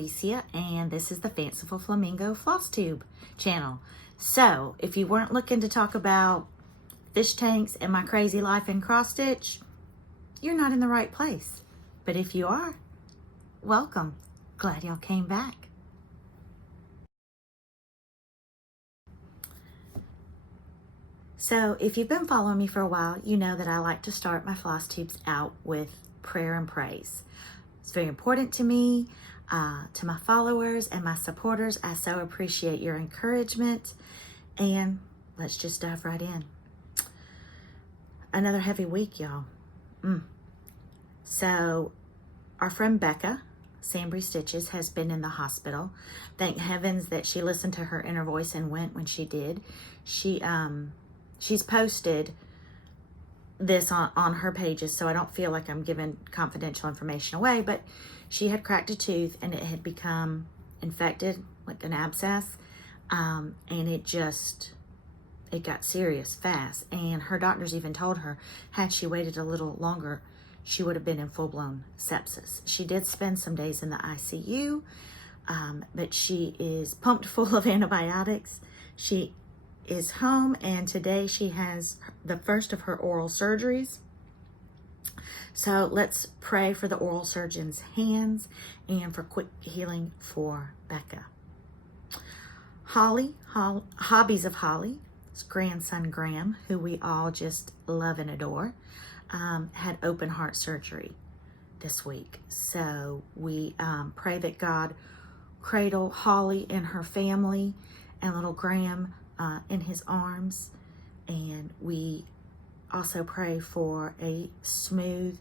Alicia, and this is the Fanciful Flamingo flosstube channel. So, if you weren't looking to talk about fish tanks and my crazy life in cross stitch, you're not in the right place. But if you are, welcome. Glad y'all came back. So, if you've been following me for a while, you know that I like to start my floss tubes out with prayer and praise. It's very important to me, to my followers and my supporters. I so appreciate your encouragement, and let's just dive right in. Another heavy week, y'all. So our friend Becca, Sambry Stitches, has been in the hospital. Thank heavens that she listened to her inner voice and went when she did. She's posted this on her pages, so I don't feel like I'm giving confidential information away, but she had cracked a tooth and it had become infected, like an abscess, and it got serious fast. And her doctors even told her, had she waited a little longer, she would have been in full-blown sepsis. She did spend some days in the ICU, but she is pumped full of antibiotics. She is home, and today she has the first of her oral surgeries. So let's pray for the oral surgeon's hands and for quick healing for Becca. Hobbies of Holly's grandson Graham, who we all just love and adore, had open heart surgery this week. So we pray that God cradle Holly and her family and little Graham in his arms. And we also pray for a smooth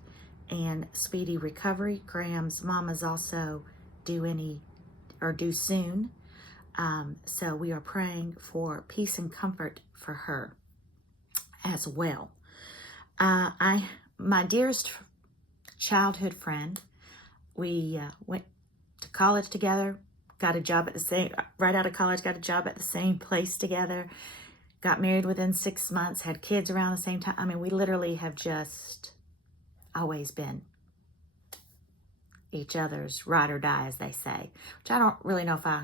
and speedy recovery. Graham's mama's also due soon. So we are praying for peace and comfort for her as well. My dearest childhood friend, we went to college together, got a job right out of college, got a job at the same place together, got married within 6 months, had kids around the same time. I mean, we literally have just always been each other's ride or die, as they say, which I don't really know if I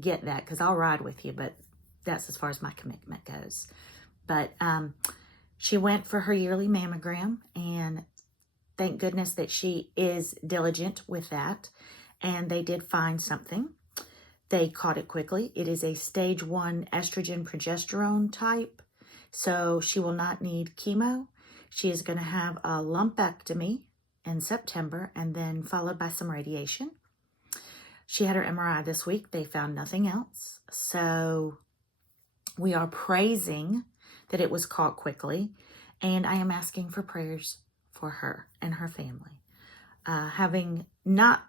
get that, because I'll ride with you, but that's as far as my commitment goes. But she went for her yearly mammogram, and thank goodness that she is diligent with that. And they did find something. They caught it quickly. It is a stage 1 estrogen progesterone type. So she will not need chemo. She is going to have a lumpectomy in September, and then followed by some radiation. She had her MRI this week. They found nothing else. So we are praising that it was caught quickly. And I am asking for prayers for her and her family. Having not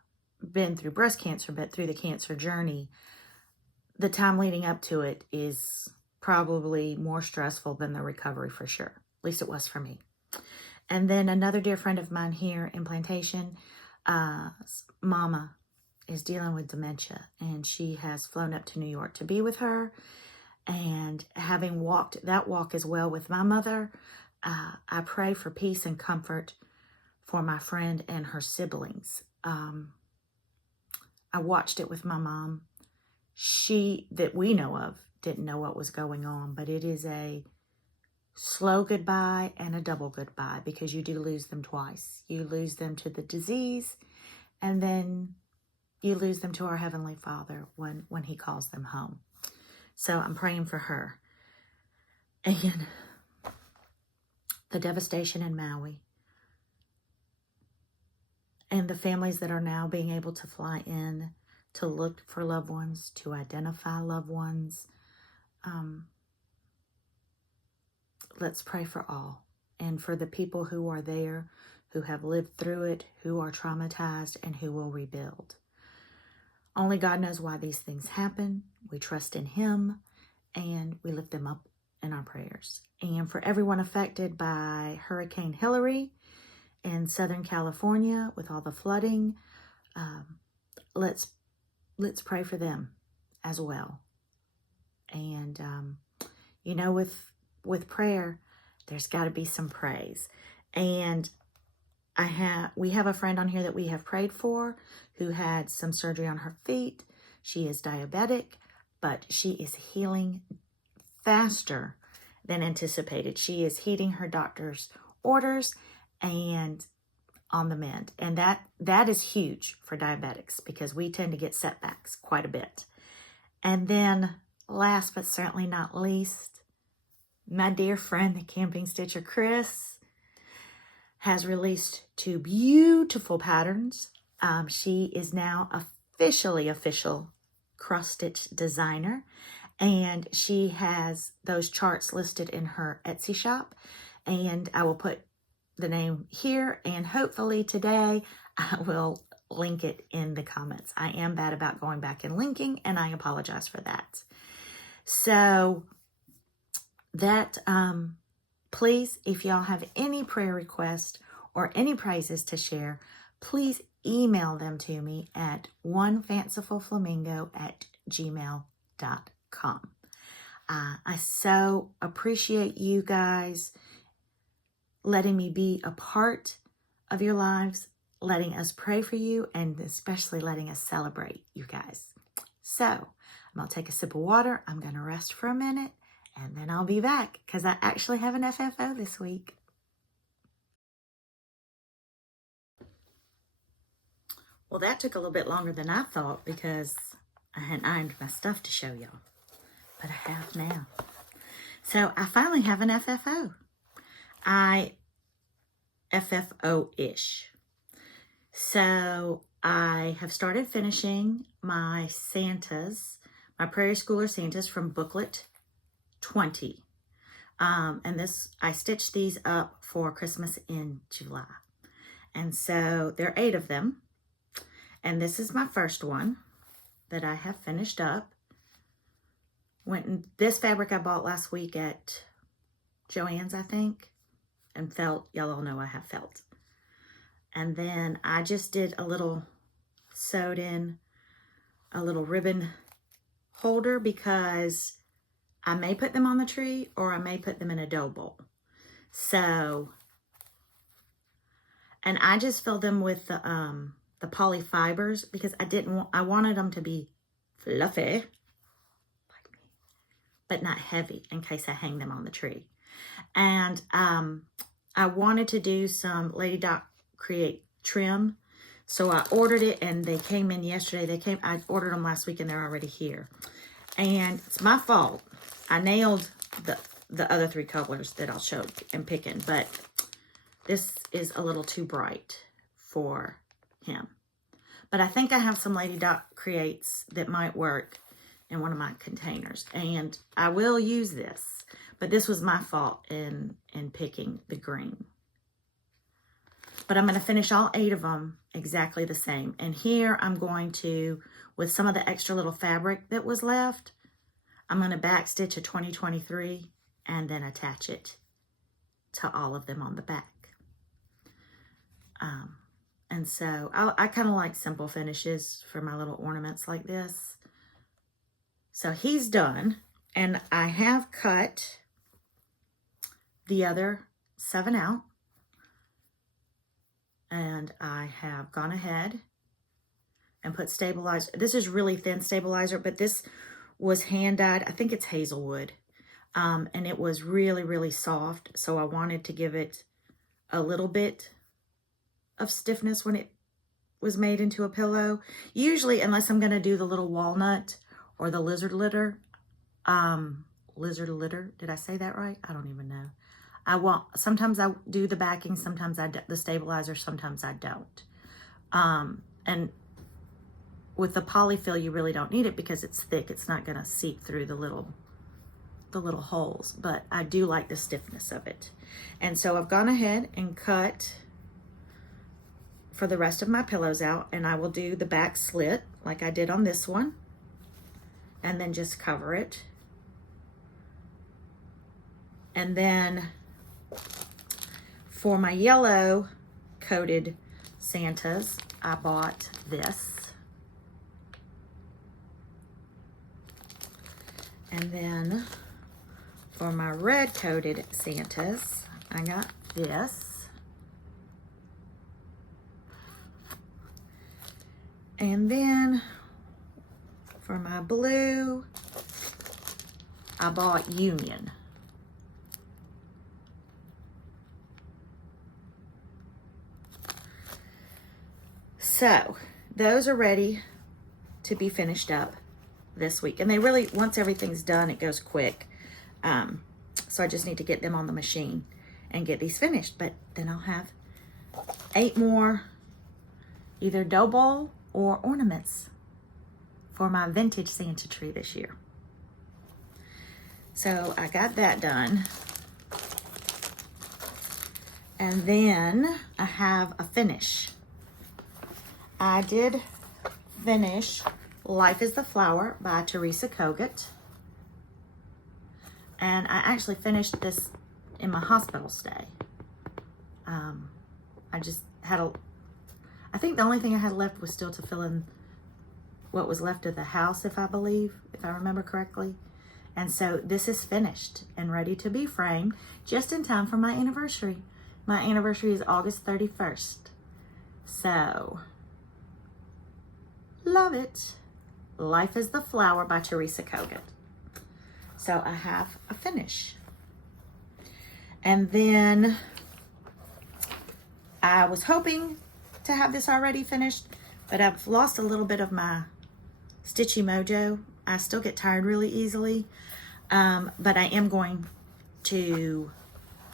been through breast cancer, but through the cancer journey, the time leading up to it is probably more stressful than the recovery, for sure. At least it was for me. And then another dear friend of mine here in Plantation, mama is dealing with dementia, and she has flown up to New York to be with her. And having walked that walk as well with my mother, I pray for peace and comfort for my friend and her siblings. I watched it with my mom. She, that we know of, didn't know what was going on, but it is a slow goodbye and a double goodbye, because you do lose them twice. You lose them to the disease, and then you lose them to our Heavenly Father when He calls them home. So I'm praying for her. And the devastation in Maui, and the families that are now being able to fly in to look for loved ones, to identify loved ones. Let's pray for all, and for the people who are there, who have lived through it, who are traumatized, and who will rebuild. Only God knows why these things happen. We trust in Him, and we lift them up in our prayers. And for everyone affected by Hurricane Hillary in Southern California with all the flooding, let's pray for them as well. And with prayer, there's got to be some praise. And we have a friend on here that we have prayed for who had some surgery on her feet. She is diabetic, but she is healing faster than anticipated. She is heeding her doctor's orders and on the mend. And that is huge for diabetics because we tend to get setbacks quite a bit. And then last but certainly not least, my dear friend, the camping stitcher Chris, has released 2 beautiful patterns. She is now official cross-stitch designer, and she has those charts listed in her Etsy shop, and I will put the name here, and hopefully today I will link it in the comments. I am bad about going back and linking, and I apologize for that. So that please, if y'all have any prayer requests or any praises to share, please email them to me at onefancifulflamingo@gmail.com. I so appreciate you guys letting me be a part of your lives, letting us pray for you, and especially letting us celebrate you guys. So I'm going to take a sip of water. I'm going to rest for a minute, and then I'll be back because I actually have an FFO this week. Well, that took a little bit longer than I thought because I hadn't ironed my stuff to show y'all. But I have now. So I finally have an FFO. FFO-ish. So I have started finishing my Santas, my Prairie Schooler Santas from booklet 20. And I stitched these up for Christmas in July. And so there are 8 of them. And this is my first one that I have finished up. This fabric I bought last week at Joann's, I think, and felt. Y'all all know I have felt. And then I just did sewed in a little ribbon holder because I may put them on the tree or I may put them in a dough bowl. So, and I just filled them with the poly fibers because I wanted them to be fluffy, but not heavy in case I hang them on the tree. And I wanted to do some Lady Doc Create trim. So I ordered it and they came in yesterday. I ordered them last week and they're already here. And it's my fault. I nailed the other 3 colors that I'll show and picking, but this is a little too bright for him. But I think I have some Lady Doc Creates that might work in one of my containers, and I will use this, but this was my fault in picking the green. But I'm going to finish all 8 of them exactly the same. And here I'm going to, with some of the extra little fabric that was left, I'm going to backstitch a 2023 and then attach it to all of them on the back. And so I kind of like simple finishes for my little ornaments like this. So he's done, and I have cut the other 7 out, and I have gone ahead and put stabilizer. This is really thin stabilizer, but this was hand dyed. I think it's hazelwood, and it was really, really soft, so I wanted to give it a little bit of stiffness when it was made into a pillow. Usually, unless I'm going to do the little walnut or the lizard litter. Did I say that right? I don't even know. Sometimes I do the backing, sometimes the stabilizer, sometimes I don't. And with the polyfill, you really don't need it because it's thick. It's not going to seep through the little holes, but I do like the stiffness of it. And so I've gone ahead and cut for the rest of my pillows out, and I will do the back slit like I did on this one, and then just cover it. And then for my yellow coated Santas, I bought this. And then for my red coated Santas, I got this. And then for my blue, I bought Union. So those are ready to be finished up this week. And they really, once everything's done, it goes quick. So I just need to get them on the machine and get these finished. But then I'll have 8 more either dough bowl or ornaments for my vintage Santa tree this year. So I got that done. And then I have a finish. I did finish Life is the Flower by Teresa Kogut. And I actually finished this in my hospital stay. I just had I think the only thing I had left was still to fill in what was left of the house, if I remember correctly. And so this is finished and ready to be framed just in time for my anniversary. My anniversary is August 31st. So, love it. Life is the Flower by Teresa Kogut. So I have a finish. And then I was hoping to have this already finished, but I've lost a little bit of my stitchy mojo. I still get tired really easily, but I am going to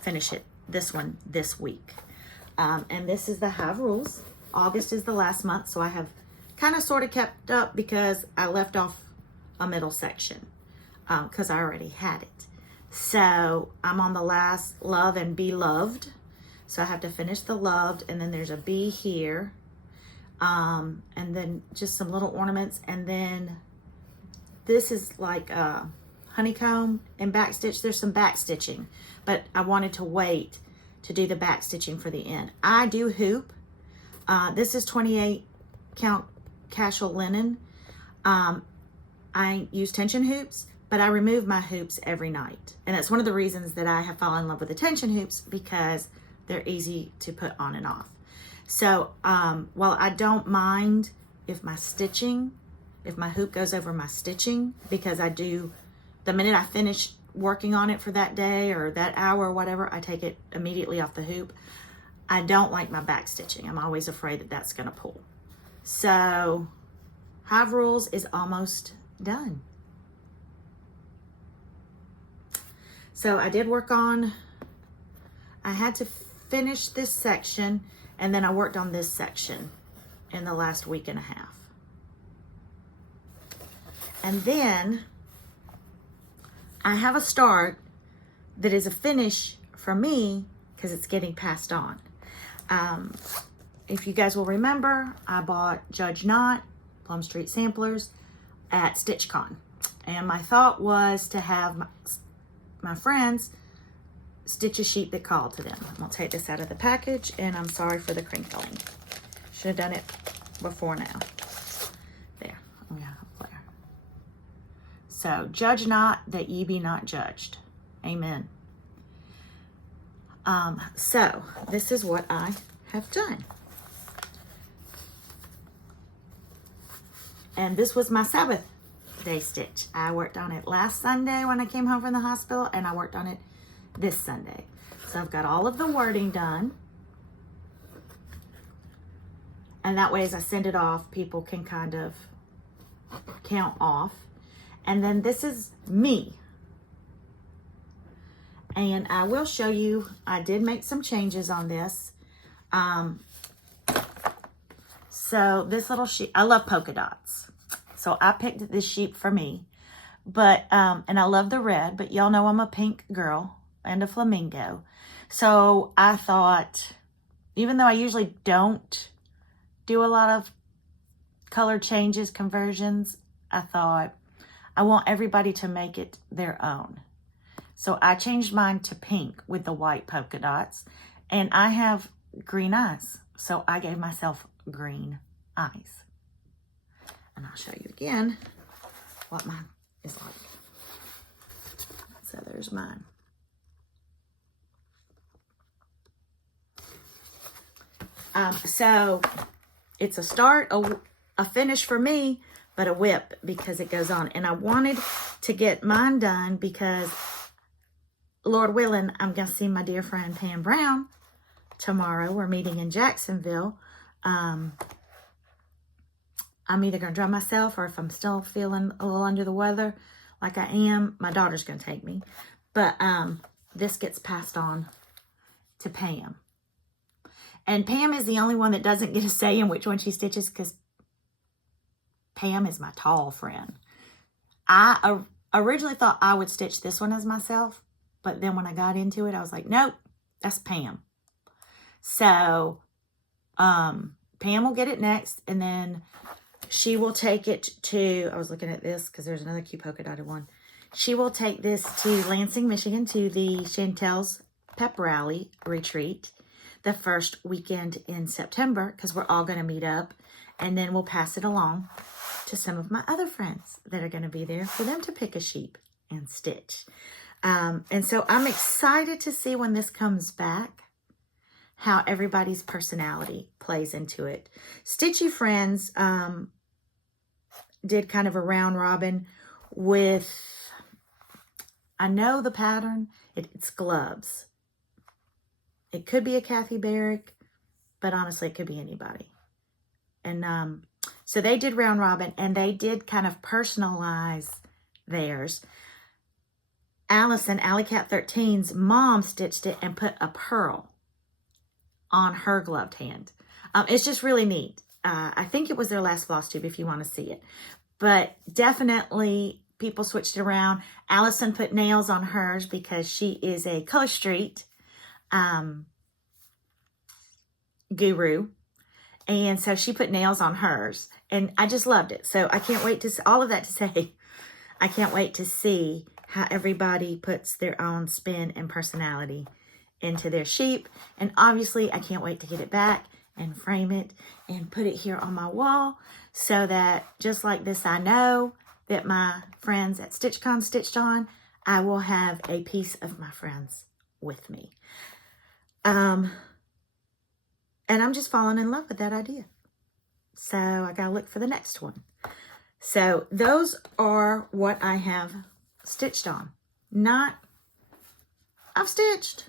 finish this one this week. And this is the Hive Rules. August is the last month, so I have kind of sort of kept up because I left off a middle section because I already had it. So I'm on the last Love and Be Loved. So I have to finish the Loved, and then there's a bee here. And then just some little ornaments. And then this is like a honeycomb and backstitch. There's some backstitching, but I wanted to wait to do the backstitching for the end. I do hoop. This is 28 count casual linen. I use tension hoops, but I remove my hoops every night. And that's one of the reasons that I have fallen in love with the tension hoops, because they're easy to put on and off. So while I don't mind if my hoop goes over my stitching, because I do, the minute I finish working on it for that day or that hour or whatever, I take it immediately off the hoop. I don't like my back stitching. I'm always afraid that that's going to pull. So Hive Rules is almost done. So I did work on, I had to finish this section, and then I worked on this section in the last week and a half. And then I have a start that is a finish for me because it's getting passed on. If you guys will remember, I bought Judge Not Plum Street Samplers at StitchCon. And my thought was to have my friends stitch a sheet that called to them. I'm going to take this out of the package, and I'm sorry for the crinkling. Should have done it before now. There. Oh, yeah, there. So, judge not that ye be not judged. Amen. So, this is what I have done. And this was my Sabbath day stitch. I worked on it last Sunday when I came home from the hospital, and I worked on it this Sunday. So I've got all of the wording done. And that way, as I send it off, people can kind of count off. And then this is me. And I will show you, I did make some changes on this. So this little sheet, I love polka dots. So I picked this sheet for me. But, and I love the red, but y'all know I'm a pink girl and a flamingo. So I thought, even though I usually don't do a lot of color changes, conversions, I thought I want everybody to make it their own. So I changed mine to pink with the white polka dots, and I have green eyes. So I gave myself green eyes. And I'll show you again what mine is like. So there's mine. So it's a start, a finish for me, but a whip because it goes on. And I wanted to get mine done because, Lord willing, I'm going to see my dear friend Pam Brown tomorrow. We're meeting in Jacksonville. I'm either going to drive myself, or if I'm still feeling a little under the weather like I am, my daughter's going to take me. But this gets passed on to Pam. And Pam is the only one that doesn't get a say in which one she stitches, because Pam is my tall friend. I originally thought I would stitch this one as myself, but then when I got into it, I was like, nope, that's Pam. So Pam will get it next, and then she will take it to, I was looking at this because there's another cute polka dotted one. She will take this to Lansing, Michigan, to the Chantel's Pep Rally retreat the first weekend in September, because we're all going to meet up, and then we'll pass it along to some of my other friends that are going to be there for them to pick a sheep and stitch. And so I'm excited to see when this comes back, how everybody's personality plays into it. Stitchy Friends did kind of a round robin with, I know the pattern, it's gloves. It could be a Kathy Barrick, but honestly, it could be anybody. And so they did round robin, and they did kind of personalize theirs. Allison, Alley Cat 13's mom stitched it and put a pearl on her gloved hand. It's just really neat. I think it was their last floss tube if you want to see it. But definitely people switched it around. Allison put nails on hers because she is a Color Street guru. And so she put nails on hers. And I just loved it. So I can't wait to see, all of that to say, I can't wait to see how everybody puts their own spin and personality into their sheep. And obviously, I can't wait to get it back and frame it and put it here on my wall, so that just like this, I know that my friends at StitchCon stitched on, I will have a piece of my friends with me. And I'm just falling in love with that idea. So I got to look for the next one. So those are what I have stitched on. I've stitched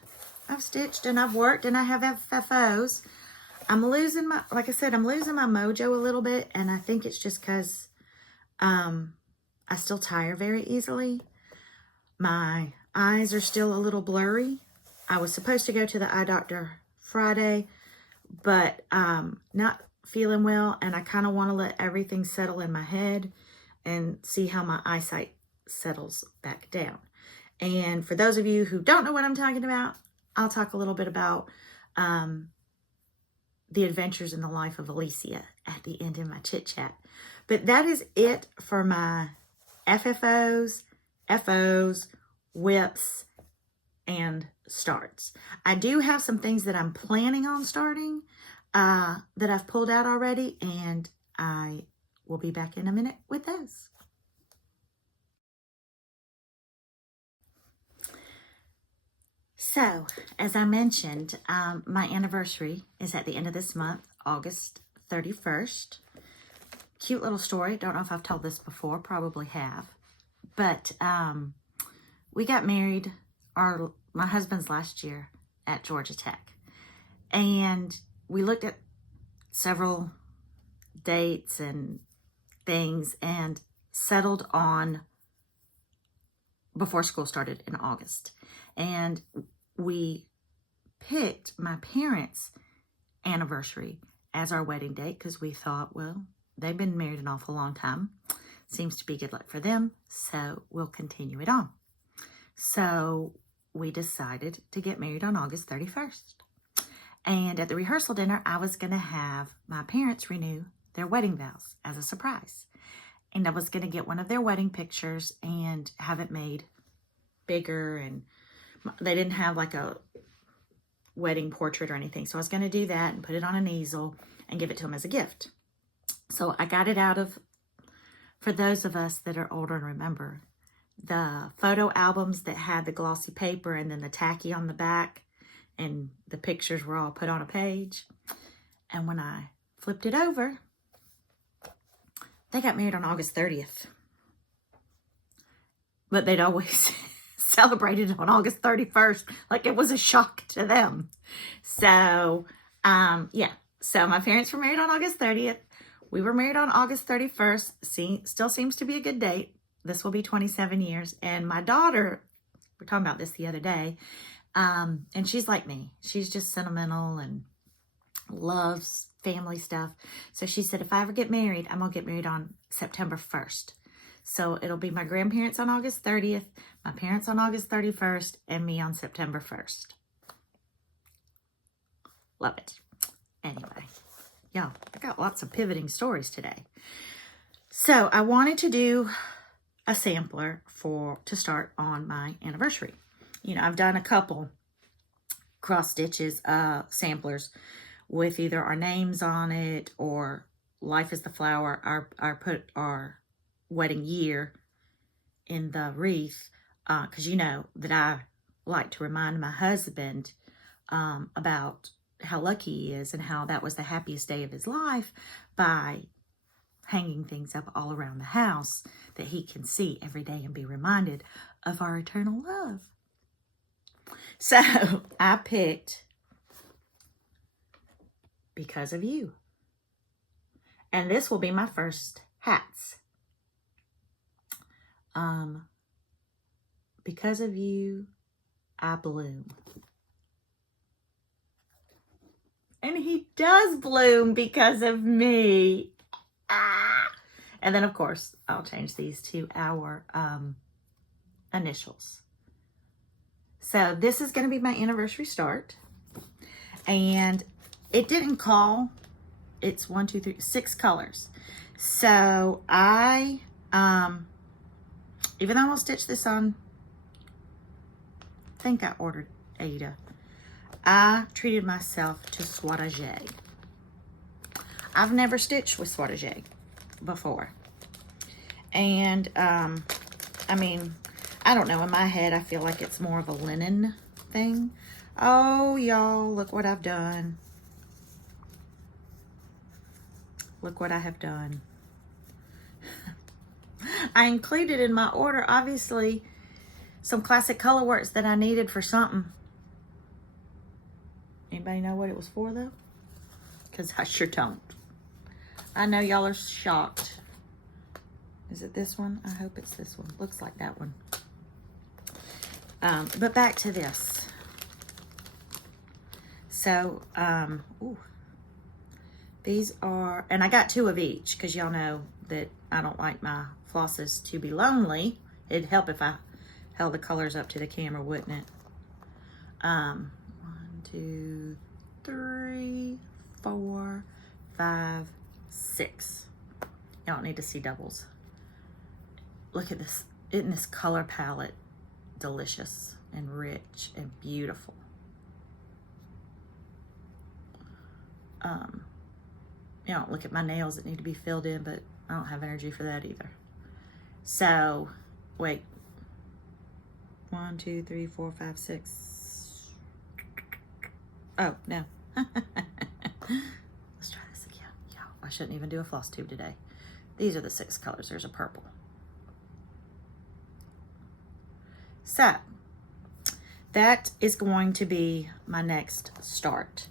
and I've worked and I have FFOs. I'm losing my, like I said, I'm losing my mojo a little bit. And I think it's just because I still tire very easily. My eyes are still a little blurry. I was supposed to go to the eye doctor Friday, but not feeling well. And I kind of want to let everything settle in my head and see how my eyesight settles back down. And for those of you who don't know what I'm talking about, I'll talk a little bit about the adventures in the life of Alicia at the end of my chit chat. But that is it for my FFOs, FOs, whips, and starts. I do have some things that I'm planning on starting that I've pulled out already, and I will be back in a minute with those. So, as I mentioned, my anniversary is at the end of this month, August 31st. Cute little story. Don't know if I've told this before. Probably have. But we got married, my husband's last year at Georgia Tech. And we looked at several dates and things and settled on before school started in August. And we picked my parents' anniversary as our wedding date because we thought, well, they've been married an awful long time. Seems to be good luck for them, so we'll continue it on. So we decided to get married on August 31st. And at the rehearsal dinner, I was going to have my parents renew their wedding vows as a surprise. And I was going to get one of their wedding pictures and have it made bigger, and they didn't have like a wedding portrait or anything. So I was going to do that and put it on an easel and give it to them as a gift. So I got it out of, for those of us that are older and remember, the photo albums that had the glossy paper and then the tacky on the back, and the pictures were all put on a page. And when I flipped it over, They got married on August 30th. But they'd always celebrated on August 31st. Like it was a shock to them. So, yeah. So my parents were married on August 30th. We were married on August 31st. Still seems to be a good date. This will be 27 years. And my daughter, we were talking about this the other day, and she's like me. She's just sentimental and loves family stuff. So she said, if I ever get married, I'm going to get married on September 1st. So it'll be my grandparents on August 30th, my parents on August 31st, and me on September 1st. Love it. Anyway, y'all, I got lots of pivoting stories today. So I wanted to do a sampler to start on my anniversary. You know, I've done a couple cross stitches, samplers with either our names on it or Life is the Flower. Put our wedding year in the wreath, because you know that I like to remind my husband about how lucky he is and how that was the happiest day of his life by hanging things up all around the house that he can see every day and be reminded of our eternal love. So I picked Because of You. And this will be my first hats. Because of you, I bloom. And he does bloom because of me. And then, of course, I'll change these to our initials. So this is going to be my anniversary start. And it didn't call. It's 1, 2, 3, 6 colors. So I, even though I'm going to stitch this on, I think I ordered Ada, I treated myself to Swatagé. I've never stitched with Swatagé before. And, I mean, I don't know, in my head, I feel like it's more of a linen thing. Oh, y'all, look what I've done. Look what I have done. I included in my order, obviously, some classic color works that I needed for something. Anybody know what it was for, though? Because I sure don't. I know y'all are shocked. Is it this one? I hope it's this one. Looks like that one. But back to this. So, these are, and I got 2 of each because y'all know that I don't like my flosses to be lonely. It'd help if I held the colors up to the camera, wouldn't it? 1, 2, 3, 4, 5, 6. Y'all don't need to see doubles. Look at this. Isn't this color palette delicious and rich and beautiful? You know, look at my nails that need to be filled in, but I don't have energy for that either. So, wait. 1, 2, 3, 4, 5, 6. Oh, no. Let's try this again. Yeah, I shouldn't even do a floss tube today. These are the 6 colors. There's a purple. So, that is going to be my next start.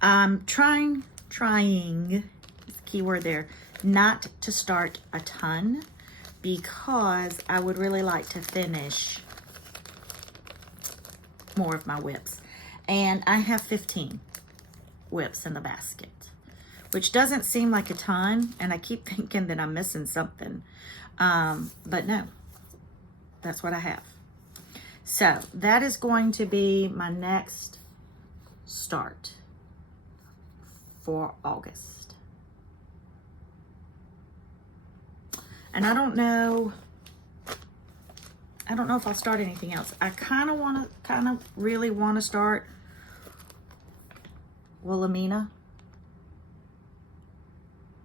I'm trying, keyword there, not to start a ton because I would really like to finish more of my whips. And I have 15 whips in the basket, which doesn't seem like a ton, and I keep thinking that I'm missing something. But no, that's what I have. So that is going to be my next start for August. And I don't know if I'll start anything else. I really want to start Wilhelmina.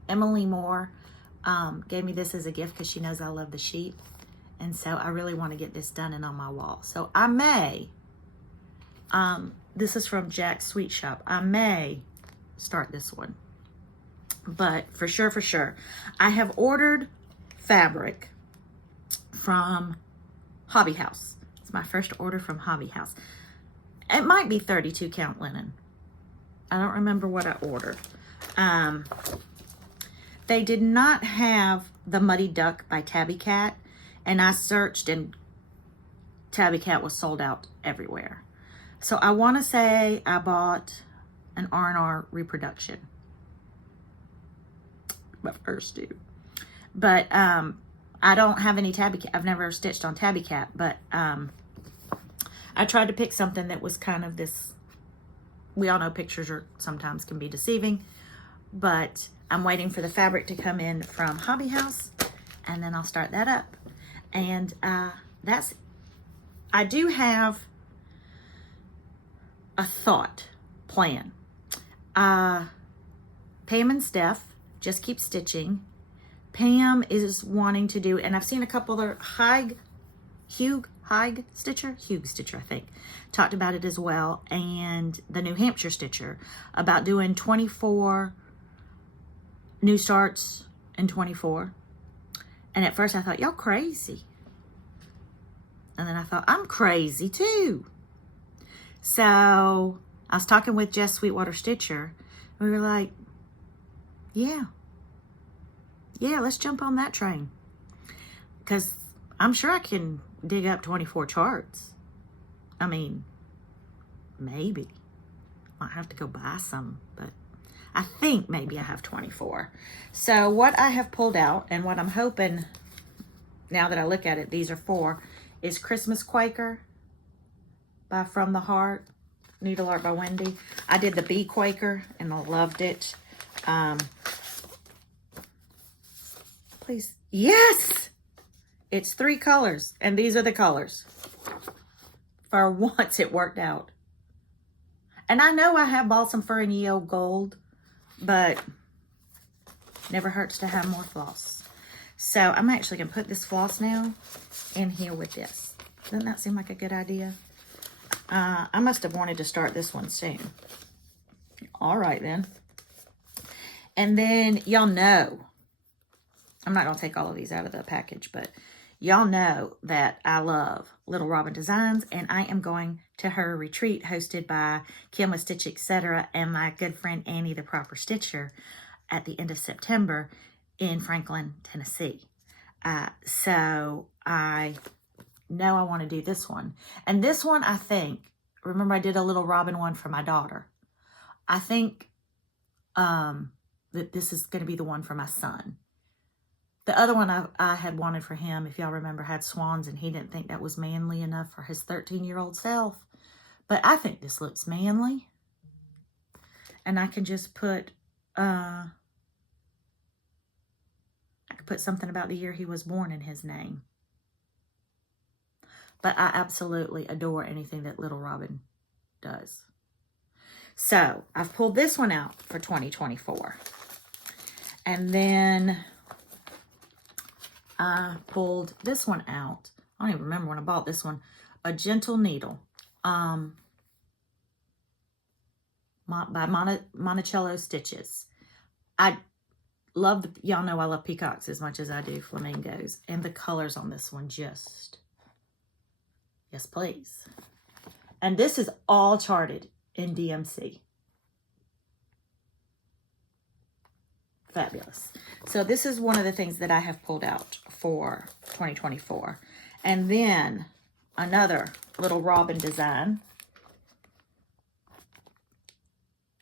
Emily Moore gave me this as a gift because she knows I love the sheep. And so I really want to get this done and on my wall. So I may, this is from Jack's Sweet Shop. I may start this one But for sure, I have ordered fabric from Hobby House. It's my first order from Hobby House. It might be 32 count linen. I don't remember what I ordered. They did not have the Muddy Duck by Tabby Cat, and I searched and Tabby Cat was sold out everywhere. So I want to say I bought an R&R reproduction. My first do. But I don't have any Tabby Cat. I've never stitched on Tabby Cat, but I tried to pick something that was kind of this, we all know pictures are sometimes can be deceiving, but I'm waiting for the fabric to come in from Hobby House, and then I'll start that up. And I do have a thought plan. Pam and Steph just keep stitching. Pam is wanting to do, and I've seen a couple other Hugh Stitcher, I think, talked about it as well, and the New Hampshire Stitcher, about doing 24 new starts in 24. And at first I thought, y'all crazy. And then I thought, I'm crazy too. So I was talking with Jess Sweetwater Stitcher. We were like, yeah, let's jump on that train. Because I'm sure I can dig up 24 charts. I mean, maybe. Might have to go buy some, but I think maybe I have 24. So what I have pulled out, and what I'm hoping, now that I look at it, these are 4, is Christmas Quaker by From the Heart, Needle Art by Wendy. I did the Bee Quaker, and I loved it. Please, yes! It's 3 colors, and these are the colors. For once, it worked out. And I know I have Balsam Fir and Ye Olde Gold, but never hurts to have more floss. So I'm actually going to put this floss now in here with this. Doesn't that seem like a good idea? I must have wanted to start this one soon. All right, then. And then y'all know, I'm not going to take all of these out of the package, but y'all know that I love Little Robin Designs, and I am going to her retreat hosted by Kim with Stitch Etc. and my good friend Annie, the Proper Stitcher, at the end of September in Franklin, Tennessee. So I know I want to do this one. And this one, I think, remember I did a Little Robin one for my daughter. I think that this is going to be the one for my son. The other one I had wanted for him, if y'all remember, had swans, and he didn't think that was manly enough for his 13-year-old self. But I think this looks manly. And I can just put, I could put something about the year he was born in his name. But I absolutely adore anything that Little Robin does. So I've pulled this one out for 2024. And then I pulled this one out. I don't even remember when I bought this one. A Gentle Needle. By Monticello Stitches. I love, y'all know I love peacocks as much as I do flamingos. And the colors on this one just, yes please. And this is all charted in DMC. Fabulous. So this is one of the things that I have pulled out for 2024. And then another Little Robin design.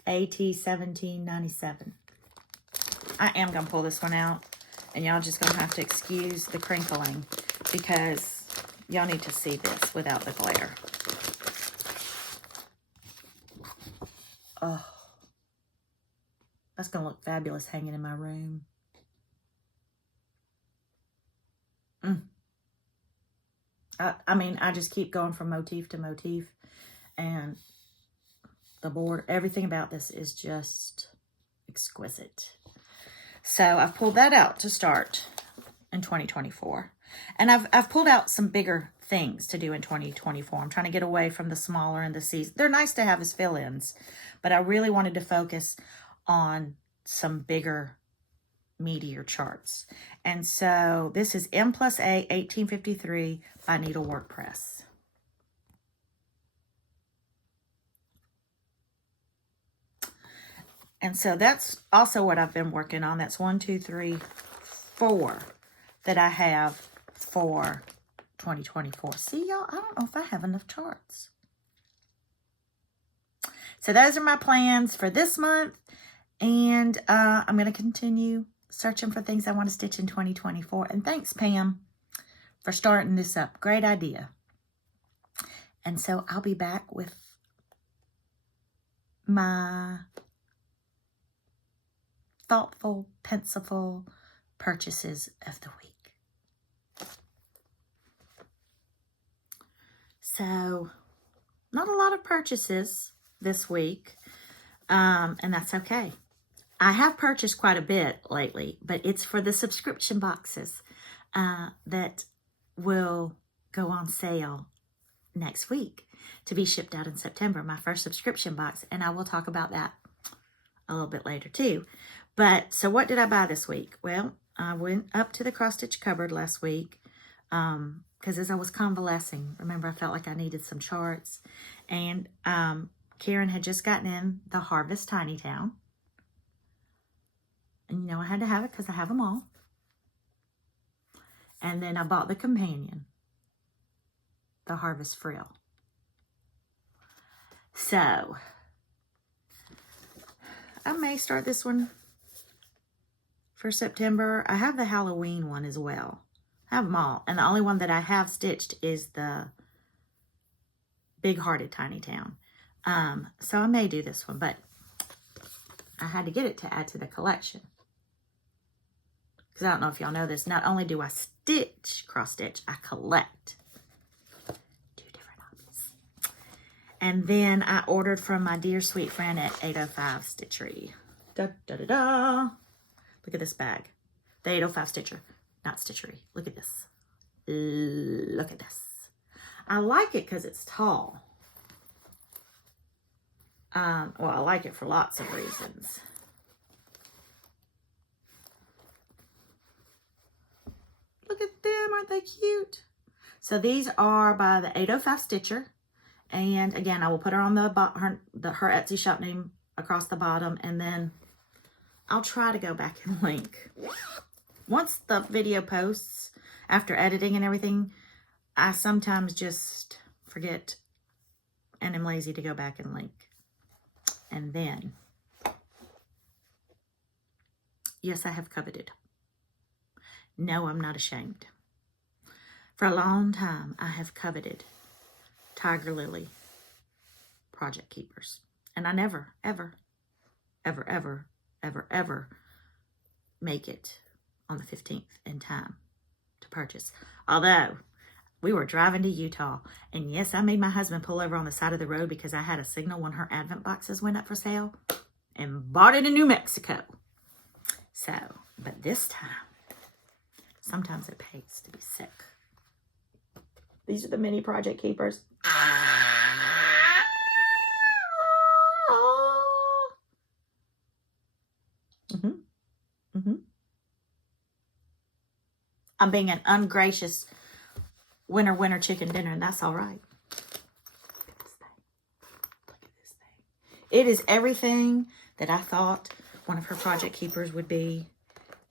AT1797. I am going to pull this one out. And y'all just going to have to excuse the crinkling, because y'all need to see this without the glare. Oh. That's going to look fabulous hanging in my room. I mean, I just keep going from motif to motif. And the board, everything about this is just exquisite. So I've pulled that out to start in 2024. And I've pulled out some bigger things to do in 2024. I'm trying to get away from the smaller and the C's. They're nice to have as fill-ins. But I really wanted to focus on some bigger, meatier charts. And so this is M+A 1853 by Needlework Press. And so that's also what I've been working on. That's 1, 2, 3, 4 that I have for 2024. See, y'all, I don't know if I have enough charts. So those are my plans for this month. And I'm going to continue searching for things I want to stitch in 2024. And thanks, Pam, for starting this up. Great idea. And so I'll be back with my thoughtful, fanciful purchases of the week. So, not a lot of purchases this week, and that's okay. I have purchased quite a bit lately, but it's for the subscription boxes that will go on sale next week to be shipped out in September, my first subscription box, and I will talk about that a little bit later too. But, so what did I buy this week? Well, I went up to the cross-stitch cupboard last week because as I was convalescing, remember I felt like I needed some charts. And Karen had just gotten in the Harvest Tiny Town. And you know I had to have it because I have them all. And then I bought the companion, the Harvest Frill. So, I may start this one for September. I have the Halloween one as well. I have them all. And the only one that I have stitched is the Big Hearted Tiny Town. So I may do this one, but I had to get it to add to the collection. Because I don't know if y'all know this. Not only do I stitch, cross stitch, I collect 2 different hobbies. And then I ordered from my dear sweet friend at 805 Stitchery. Da, da, da, da. Look at this bag. The 805 Stitcher, not Stitchery. Look at this. Look at this. I like it because it's tall. Well, I like it for lots of reasons. Look at them. Aren't they cute? So these are by the 805 Stitcher. And again, I will put her on her Etsy shop name across the bottom. And then I'll try to go back and link. Once the video posts, after editing and everything, I sometimes just forget and am lazy to go back and link. And then, yes, I have coveted. No, I'm not ashamed. For a long time, I have coveted Tiger Lily Project Keepers. And I never, ever, ever, ever, ever, ever make it on the 15th in time to purchase. Although, we were driving to Utah, and yes, I made my husband pull over on the side of the road because I had a signal when her Advent boxes went up for sale, and bought it in New Mexico. So, but this time, sometimes it pays to be sick. These are the mini Project Keepers. I'm being an ungracious winter chicken dinner, and that's all right. Look at this thing. Look at this thing. It is everything that I thought one of her Project Keepers would be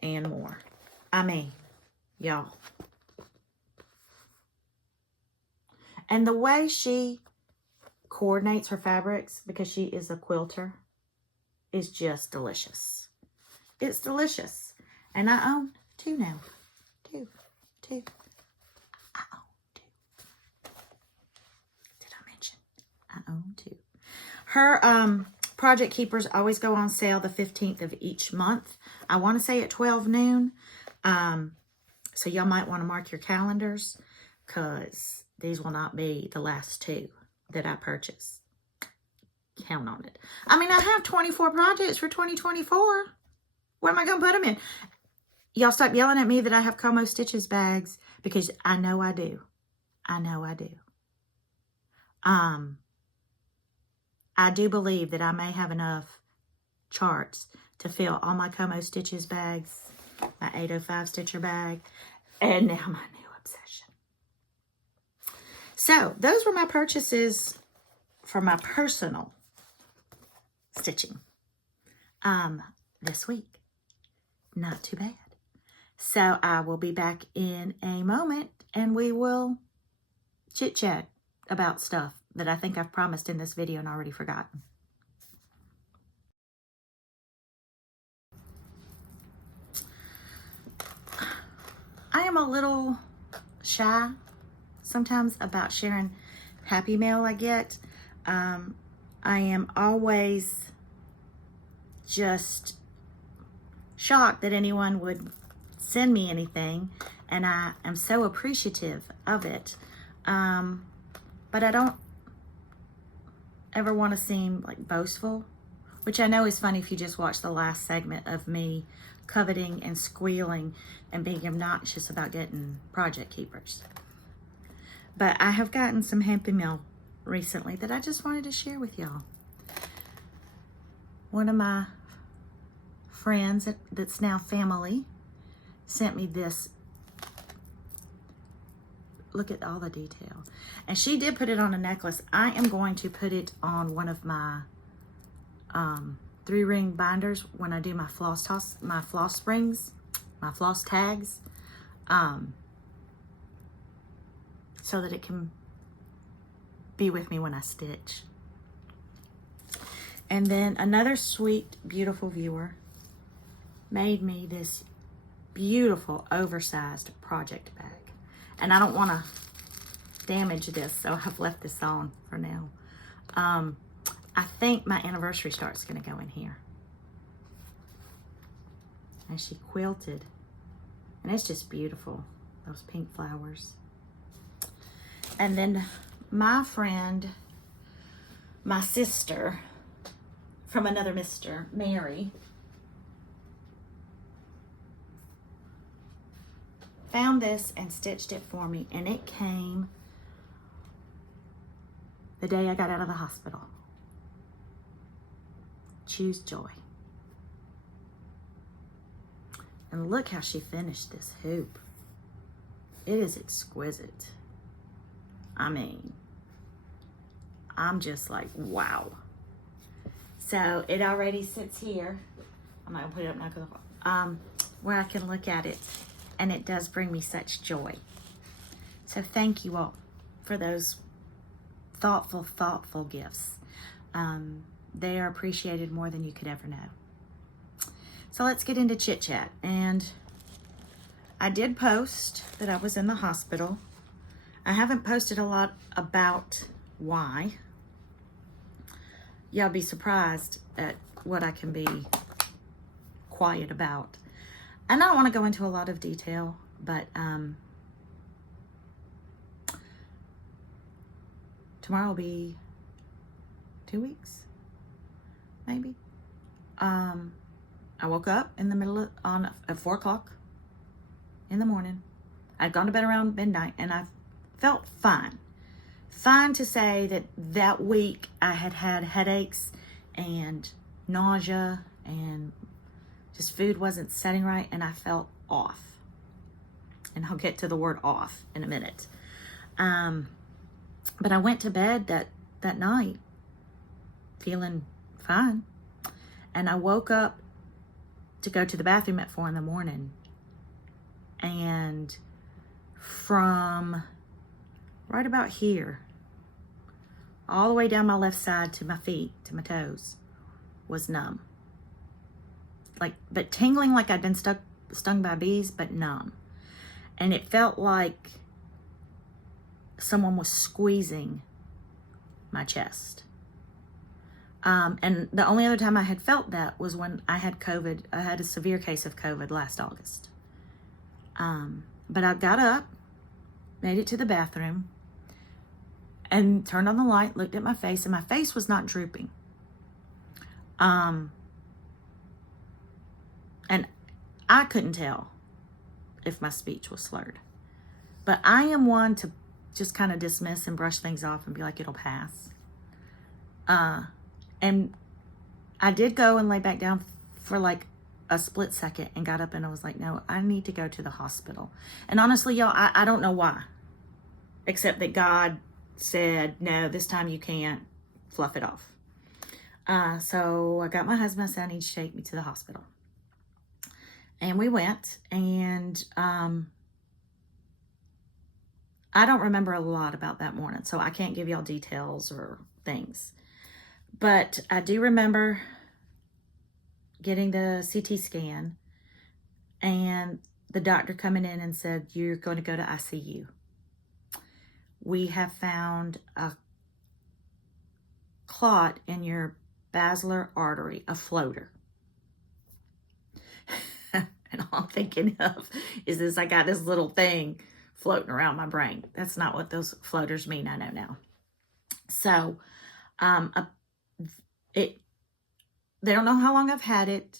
and more. I mean, y'all. And the way she coordinates her fabrics, because she is a quilter, is just delicious. It's delicious. And I own 2 now. 2. I own 2. Did I mention? I own 2. Her Project Keepers always go on sale the 15th of each month. I want to say at 12 noon. So y'all might want to mark your calendars, because these will not be the last 2 that I purchase. Count on it. I mean, I have 24 projects for 2024. Where am I going to put them in? Y'all stop yelling at me that I have Como Stitches bags, because I know I do. I know I do. I do believe that I may have enough charts to fill all my Como Stitches bags, my 805 stitcher bag, and now my new obsession. So those were my purchases for my personal stitching this week. Not too bad. So I will be back in a moment and we will chit chat about stuff that I think I've promised in this video and already forgotten. I am a little shy sometimes about sharing happy mail I get. I am always just shocked that anyone would send me anything, and I am so appreciative of it. But I don't ever want to seem like boastful, which I know is funny if you just watch the last segment of me coveting and squealing and being obnoxious about getting project keepers. But I have gotten some happy mail recently that I just wanted to share with y'all. One of my friends that's now family sent me this. Look at all the detail. And she did put it on a necklace. I am going to put it on one of my 3-ring binders when I do my floss springs, my floss tags, so that it can be with me when I stitch. And then another sweet, beautiful viewer made me this beautiful oversized project bag. And I don't want to damage this, so I've left this on for now. I think my anniversary start's going to go in here. And she quilted. And it's just beautiful, those pink flowers. And then my friend, my sister, from another Mr. Mary, found this and stitched it for me, and it came the day I got out of the hospital. Choose joy. And look how she finished this hoop. It is exquisite. I mean, I'm just like, wow. So it already sits here. I'm not gonna put it up now where I can look at it. And it does bring me such joy. So thank you all for those thoughtful gifts. They are appreciated more than you could ever know. So let's get into chit chat. And I did post that I was in the hospital. I haven't posted a lot about why. Y'all be surprised at what I can be quiet about. And I don't want to go into a lot of detail, but tomorrow will be 2 weeks, maybe. I woke up in the middle of, at 4 o'clock in the morning. I'd gone to bed around midnight, and I felt fine. Fine to say that that week I had had headaches and nausea and just food wasn't setting right, and I felt off. And I'll get to the word off in a minute. But I went to bed that night feeling fine. And I woke up to go to the bathroom at 4 in the morning. And from right about here, all the way down my left side to my feet, to my toes, was numb. But tingling like I'd been stung by bees, but numb. And it felt like someone was squeezing my chest. And the only other time I had felt that was when I had COVID. I had a severe case of COVID last August. But I got up, made it to the bathroom, and turned on the light, looked at my face, and my face was not drooping. And I couldn't tell if my speech was slurred. But I am one to just kind of dismiss and brush things off and be like, it'll pass. And I did go and lay back down for like a split second and got up and I was like, no, I need to go to the hospital. And honestly, y'all, I don't know why, except that God said, no, this time you can't, fluff it off. So I got my husband, I said, I need to take me to the hospital. And we went, and I don't remember a lot about that morning, so I can't give y'all details or things. But I do remember getting the CT scan and the doctor coming in and said, you're going to go to ICU. We have found a clot in your basilar artery, a floater. And all I'm thinking of is this, I got this little thing floating around my brain. That's not what those floaters mean, I know now. So, they don't know how long I've had it.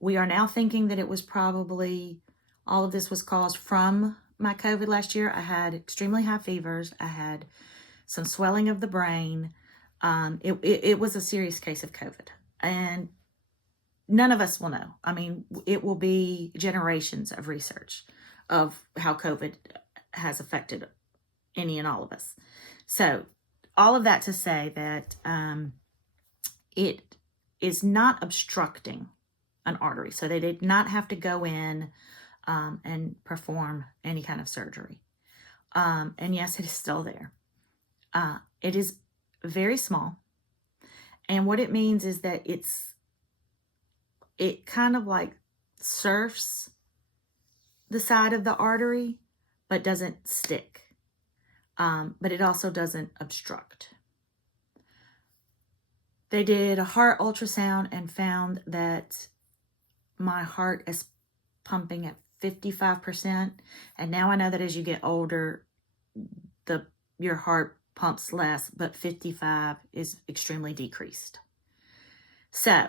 We are now thinking that it was probably, all of this was caused from my COVID last year. I had extremely high fevers. I had some swelling of the brain. It was a serious case of COVID. And none of us will know. I mean, it will be generations of research of how COVID has affected any and all of us. So all of that to say that it is not obstructing an artery. So they did not have to go in and perform any kind of surgery. And yes, it is still there. It is very small. And what it means is that it kind of like surfs the side of the artery, but doesn't stick. But it also doesn't obstruct. They did a heart ultrasound and found that my heart is pumping at 55%. And now I know that as you get older, your heart pumps less, but 55 is extremely decreased. So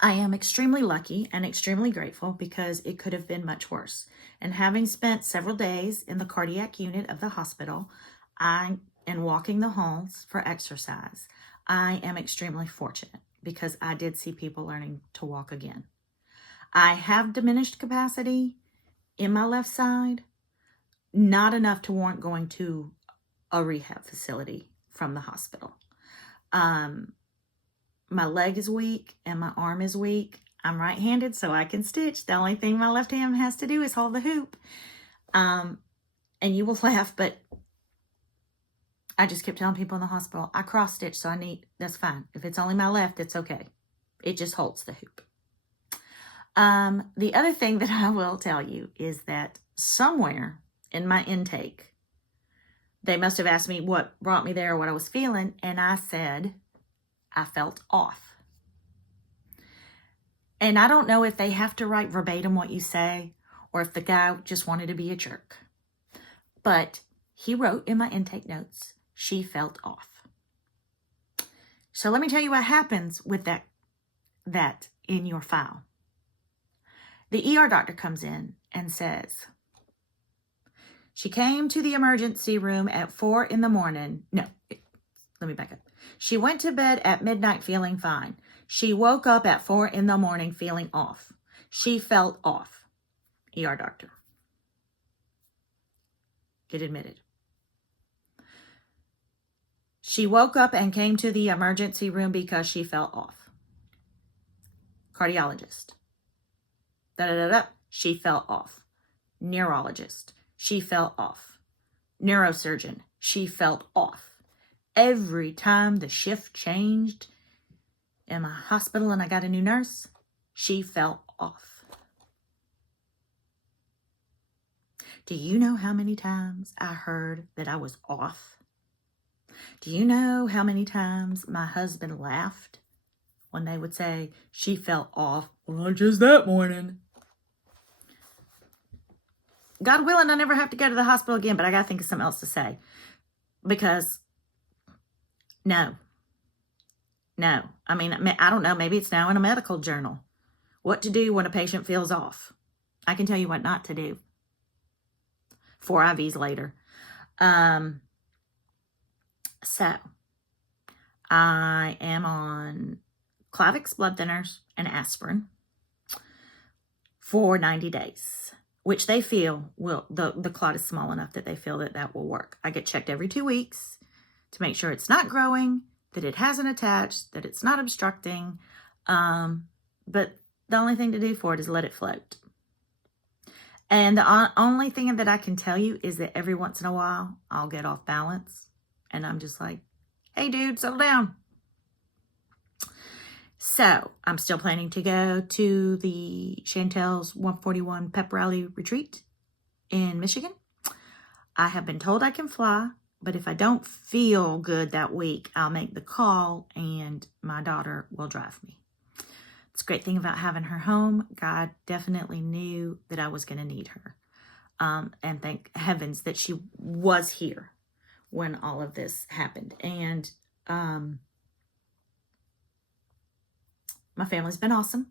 I am extremely lucky and extremely grateful because it could have been much worse. And having spent several days in the cardiac unit of the hospital, and walking the halls for exercise, I am extremely fortunate because I did see people learning to walk again. I have diminished capacity in my left side, not enough to warrant going to a rehab facility from the hospital. My leg is weak and my arm is weak. I'm right-handed, so I can stitch. The only thing my left hand has to do is hold the hoop. And you will laugh, but I just kept telling people in the hospital, I cross-stitch, so that's fine. If it's only my left, it's okay. It just holds the hoop. The other thing that I will tell you is that somewhere in my intake, they must have asked me what brought me there or what I was feeling, and I said, I felt off. And I don't know if they have to write verbatim what you say or if the guy just wanted to be a jerk. But he wrote in my intake notes, she felt off. So let me tell you what happens with that in your file. The ER doctor comes in and says, she came to the emergency room at 4 in the morning. No, let me back up. She went to bed at midnight feeling fine. She woke up at 4 in the morning feeling off. She felt off. ER doctor. Get admitted. She woke up and came to the emergency room because she felt off. Cardiologist. She felt off. Neurologist. She felt off. Neurosurgeon. She felt off. Every time the shift changed in my hospital and I got a new nurse, she felt off. Do you know how many times I heard that I was off? Do you know how many times my husband laughed when they would say, she felt off? Well, not just that morning. God willing, I never have to go to the hospital again, but I got to think of something else to say. Because, no. I mean, I don't know. Maybe it's now in a medical journal. What to do when a patient feels off. I can tell you what not to do. 4 IVs later. So, I am on Clavix blood thinners and aspirin for 90 days, which they feel will, the clot is small enough that they feel that that will work. I get checked every 2 weeks to make sure it's not growing, that it hasn't attached, that it's not obstructing. But the only thing to do for it is let it float. And the only thing that I can tell you is that every once in a while, I'll get off balance. And I'm just like, hey, dude, settle down. So I'm still planning to go to the Chantel's 141 Pep Rally Retreat in Michigan. I have been told I can fly, but if I don't feel good that week, I'll make the call and my daughter will drive me. It's a great thing about having her home. God definitely knew that I was going to need her. And thank heavens that she was here when all of this happened. And my family's been awesome.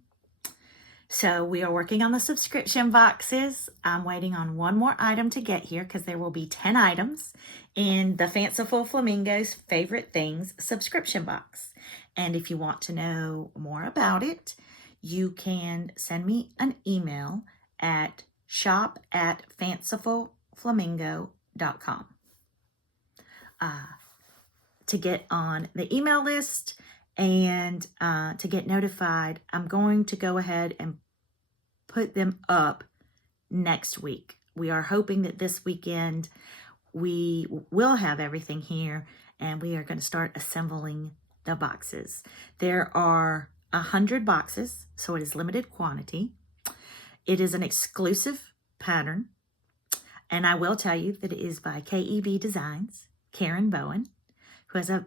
So we are working on the subscription boxes. I'm waiting on one more item to get here because there will be 10 items in the Fanciful Flamingo's Favorite Things subscription box. And if you want to know more about it, you can send me an email at shop@fancifulflamingo.com to get on the email list. And to get notified, I'm going to go ahead and put them up next week. We are hoping that this weekend we will have everything here and we are going to start assembling the boxes. There are 100 boxes, so it is limited quantity. It is an exclusive pattern, and I will tell you that it is by KEB Designs, Karen Bowen, who has a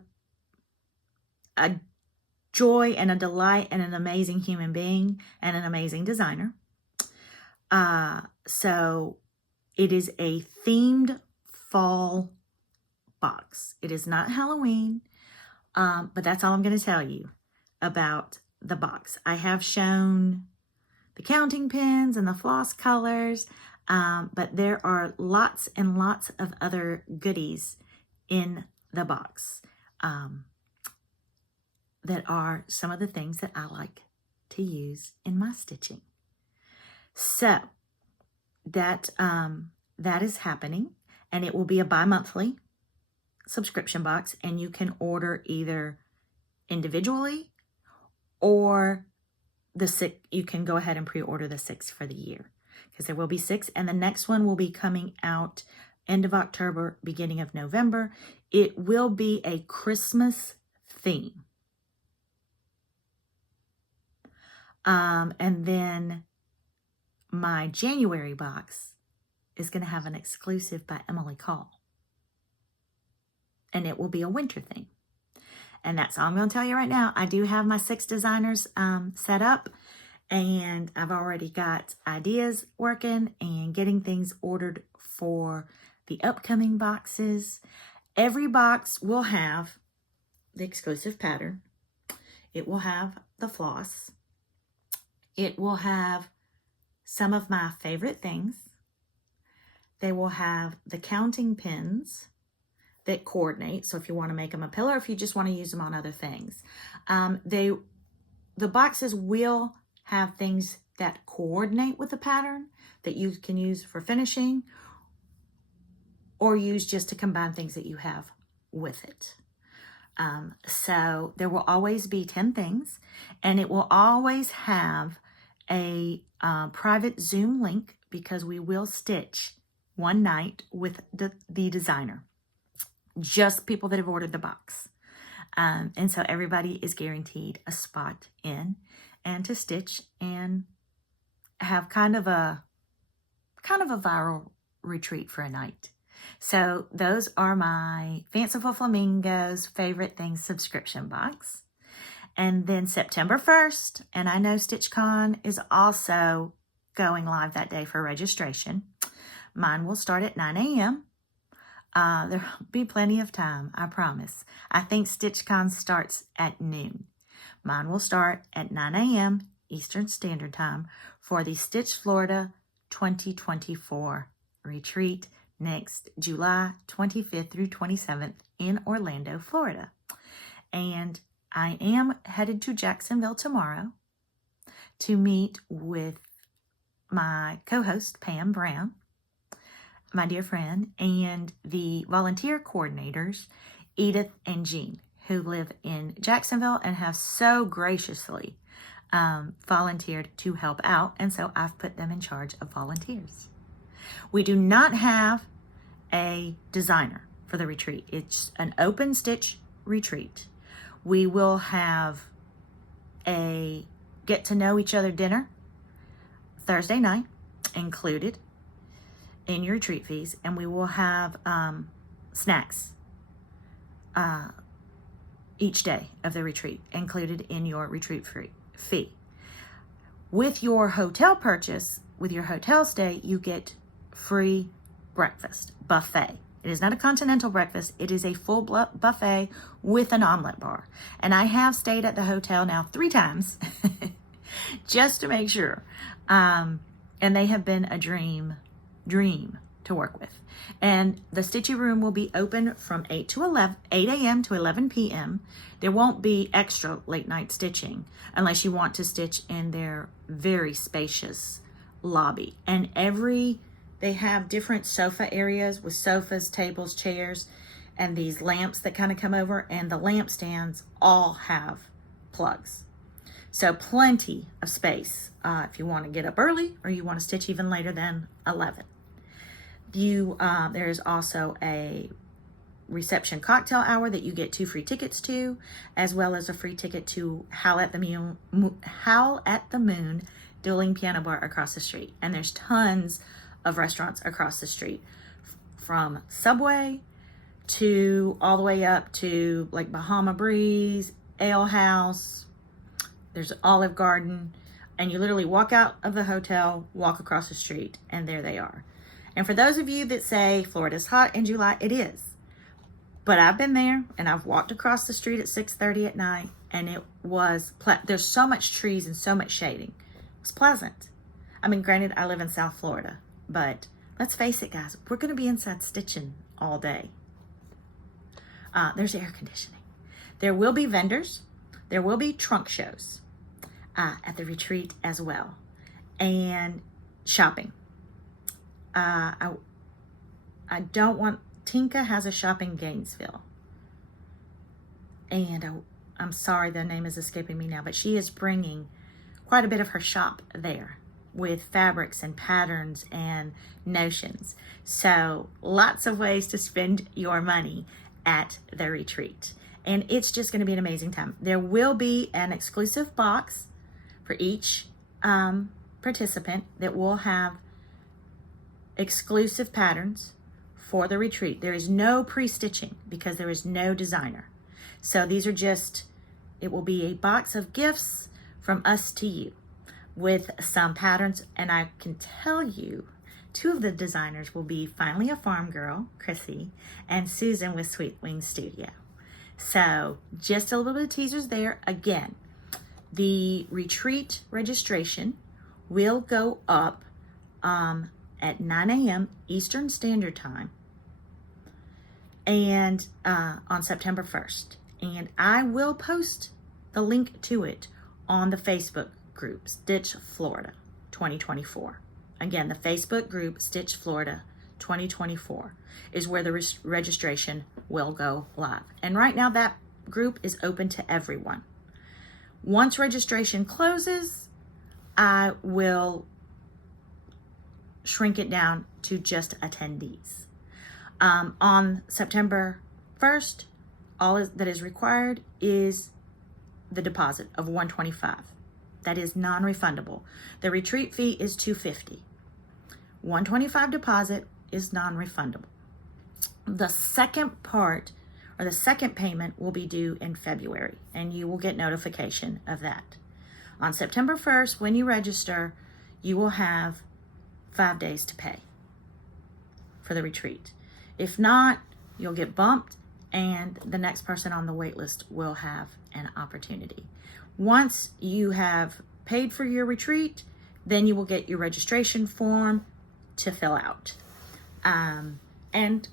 joy and a delight and an amazing human being and an amazing designer. So it is a themed fall box. It is not Halloween, but that's all I'm going to tell you about the box. I have shown the counting pins and the floss colors, but there are lots and lots of other goodies in the box. That are some of the things that I like to use in my stitching. So that is happening, and it will be a bi-monthly subscription box, and you can order either individually or you can go ahead and pre-order the 6 for the year, because there will be 6, and the next one will be coming out end of October, beginning of November. It will be a Christmas theme. And then my January box is going to have an exclusive by Emily Call. And it will be a winter theme. And that's all I'm going to tell you right now. I do have my 6 designers set up. And I've already got ideas working and getting things ordered for the upcoming boxes. Every box will have the exclusive pattern. It will have the floss. It will have some of my favorite things. They will have the counting pins that coordinate. So if you want to make them a pillow, or if you just want to use them on other things. The boxes will have things that coordinate with the pattern that you can use for finishing or use just to combine things that you have with it. So there will always be 10 things, and it will always have a private Zoom link, because we will stitch one night with the designer, just people that have ordered the box. And so everybody is guaranteed a spot in and to stitch and have kind of a viral retreat for a night. So those are my Fanciful Flamingo's Favorite Things subscription box. And then September 1st, and I know StitchCon is also going live that day for registration. Mine will start at 9 a.m. There'll be plenty of time, I promise. I think StitchCon starts at noon. Mine will start at 9 a.m. Eastern Standard Time for the Stitch Florida 2024 retreat next July 25th through 27th in Orlando, Florida. And I am headed to Jacksonville tomorrow to meet with my co-host, Pam Brown, my dear friend, and the volunteer coordinators, Edith and Jean, who live in Jacksonville and have so graciously volunteered to help out. And so I've put them in charge of volunteers. We do not have a designer for the retreat. It's an open stitch retreat. We will have a get to know each other dinner Thursday night included in your retreat fees, and we will have snacks each day of the retreat included in your retreat fee. With your hotel purchase, with your hotel stay, you get free breakfast buffet. It is not a continental breakfast. It is a full buffet with an omelet bar. And I have stayed at the hotel now 3 times just to make sure. And they have been a dream to work with. And the stitchy room will be open from 8 a.m. to 11 p.m. There won't be extra late night stitching unless you want to stitch in their very spacious lobby. And they have different sofa areas with sofas, tables, chairs, and these lamps that kind of come over, and the lampstands all have plugs. So plenty of space if you want to get up early or you want to stitch even later than 11. There is also a reception cocktail hour that you get 2 free tickets to, as well as a free ticket to Howl at the Moon dueling piano bar across the street. And there's tons of restaurants across the street, from Subway to all the way up to like Bahama Breeze, Ale House. There's Olive Garden, and you literally walk out of the hotel, walk across the street, and there they are. And for those of you that say Florida's hot in July, it is. But I've been there, and I've walked across the street at 6:30 at night, and it was, there's so much trees and so much shading. It was pleasant. I mean, granted, I live in South Florida, but let's face it, guys, we're going to be inside stitching all day. There's air conditioning. There will be vendors. There will be trunk shows at the retreat as well, and shopping. I don't want, Tinka has a shop in Gainesville, and I'm sorry, the name is escaping me now, but she is bringing quite a bit of her shop there with fabrics and patterns and notions. So lots of ways to spend your money at the retreat, and it's just going to be an amazing time. There will be an exclusive box for each participant that will have exclusive patterns for the retreat. There is no pre-stitching because there is no designer. So these are just, it will be a box of gifts from us to you with some patterns. And I can tell you, 2 of the designers will be Finally a Farm Girl, Chrissy, and Susan with Sweet Wings Studio. So just a little bit of teasers there. Again, the retreat registration will go up at 9 a.m. Eastern Standard Time and on September 1st. And I will post the link to it on the Facebook group, Stitch Florida 2024. Again, the Facebook group, Stitch Florida 2024, is where the registration will go live. And right now that group is open to everyone. Once registration closes, I will shrink it down to just attendees. On September 1st, all that is required is the deposit of $125. That is non-refundable. The retreat fee is $250. $125 deposit is non-refundable. The second part, or the second payment, will be due in February, and you will get notification of that. On September 1st, when you register, you will have 5 days to pay for the retreat. If not, you'll get bumped, and the next person on the wait list will have an opportunity. Once you have paid for your retreat, then you will get your registration form to fill out. And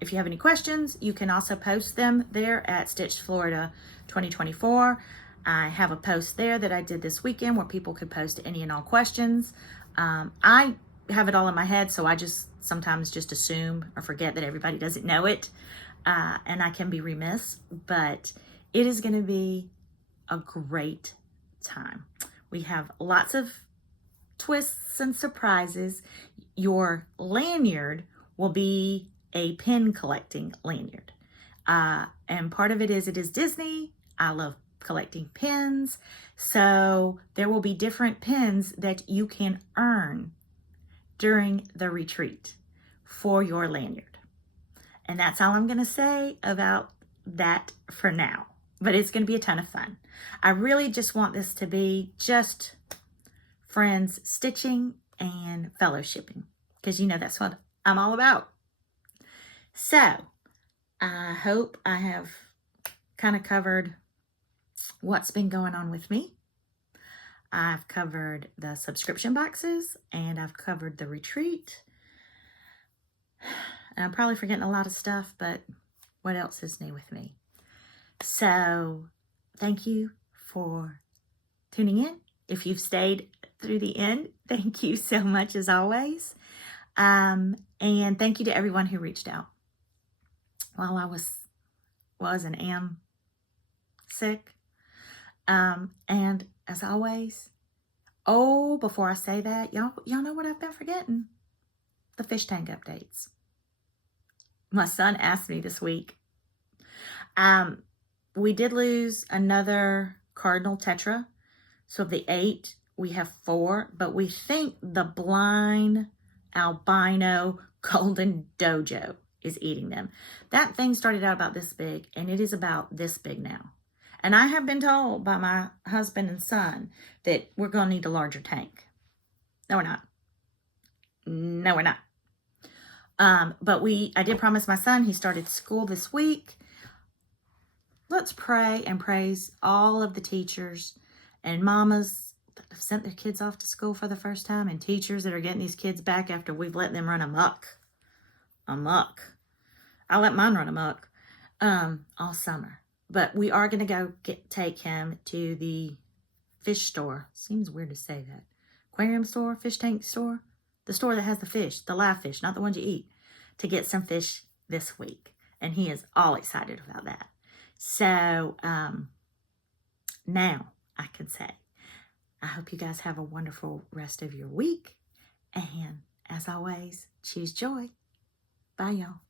if you have any questions, you can also post them there at Stitch Florida 2024. I have a post there that I did this weekend where people could post any and all questions. I have it all in my head, so I just sometimes just assume or forget that everybody doesn't know it, and I can be remiss, but it is going to be a great time. We have lots of twists and surprises. Your lanyard will be a pin collecting lanyard, and part of it is Disney. I love collecting pins, so there will be different pins that you can earn during the retreat for your lanyard. And that's all I'm going to say about that for now, but it's going to be a ton of fun. I really just want this to be just friends stitching and fellowshipping, because you know that's what I'm all about. So I hope I have kind of covered what's been going on with me. I've covered the subscription boxes, and I've covered the retreat. And I'm probably forgetting a lot of stuff, but what else is new with me? So thank you for tuning in. If you've stayed through the end, thank you so much as always. And thank you to everyone who reached out while I was and am sick. And as always, before I say that, y'all know what I've been forgetting? The fish tank updates. My son asked me this week. We did lose another cardinal tetra. So of the 8, we have 4, but we think the blind albino golden dojo is eating them. That thing started out about this big, and it is about this big now. And I have been told by my husband and son that we're going to need a larger tank. No, we're not. No, we're not. But I did promise my son, he started school this week. Let's pray and praise all of the teachers and mamas that have sent their kids off to school for the first time, and teachers that are getting these kids back after we've let them run amok. I let mine run amok all summer. But we are going to go take him to the fish store. Seems weird to say that. Aquarium store, fish tank store. The store that has the fish, the live fish, not the ones you eat, to get some fish this week. And he is all excited about that. So now I can say, I hope you guys have a wonderful rest of your week. And as always, choose joy. Bye, y'all.